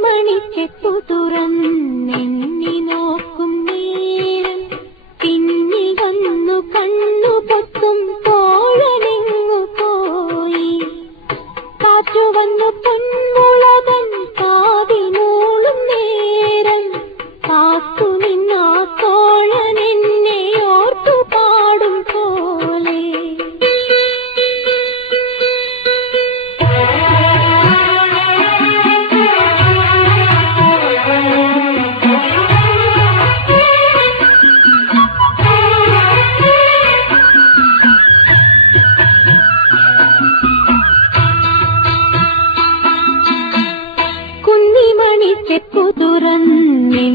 കുന്നിമണിക്കെപ്പു തുറന്നെണ്ണി നോക്കും നേരം പിന്നിൽ വന്നു കണ്ണു പൊത്തും തോഴനെങ്ങു പോയി. കാറ്റു വന്നു പൊന്മുളവൻ കാതിനൂളും നേരം കാത്തു നിന്നാ തോഴൻ എന്നെ ഓർത്തു പാടും പോലെ. കുന്നിമണിക്കെപ്പു തുറന്നെണ്ണി